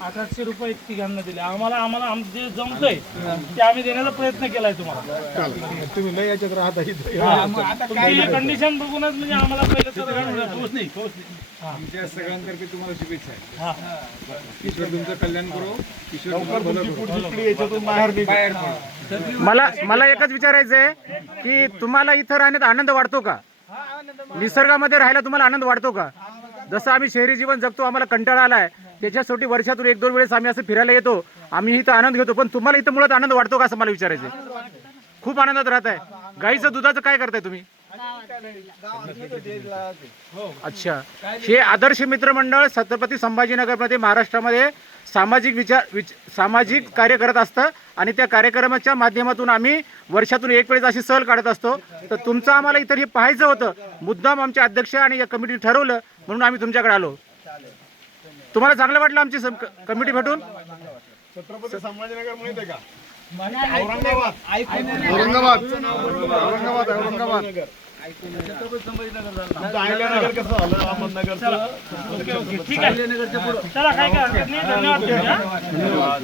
1800 रुपये तिघांना दिले. आम्हाला जे जमतंय ते आम्ही देण्याचा प्रयत्न केलाय तुम्हाला. तुम्ही नाही याच्यात राहता तुमची कंडिशन बघूनच म्हणजे आम्हाला पहिलं तर आमच्या सगळ्यांतर्फे तुम्हाला शुभेच्छा आहे. ईश्वर तुमचं कल्याण करो. ईश्वर मला एकच विचारायचं आहे की तुम्हाला इथं राहण्यात आनंद वाटतो का? निसर्गामध्ये राहायला तुम्हाला आनंद वाटतो का? जसं आम्ही शहरी जीवन जगतो, आम्हाला कंटाळा आलाय, त्याच्यासाठी वर्षातून 1-2 वेळेस आम्ही असं फिरायला येतो, आम्ही इथं आनंद घेतो, पण तुम्हाला इथं मुळात आनंद वाटतो का असं मला विचारायचं आहे. खूप आनंदात राहत आहे. गाईचं दुधाचं काय करताय तुम्ही? अच्छा. हे आदर्श मित्र मंडळ छत्रपती संभाजीनगरमध्ये महाराष्ट्रामध्ये सामाजिक कार्य करत असतं आणि त्या कार्यक्रमाच्या माध्यमातून आम्ही वर्षातून 1 वेळेस अशी सहल काढत असतो. तर तुमचं आम्हाला इतर हे पाहायचं होतं, मुद्दाम आमचे अध्यक्ष आणि या कमिटी ठरवलं म्हणून आम्ही तुमच्याकडे आलो. तुम्हाला चांगलं वाटलं आमची कमिटी भेटून? छत्रपती संभाजीनगर माहिती आहे का? औरंगाबाद अहिल्यानगर कसं झालं, अहमदनगरचं. ठीक आहे. चला, काय हरकत नाही. धन्यवाद.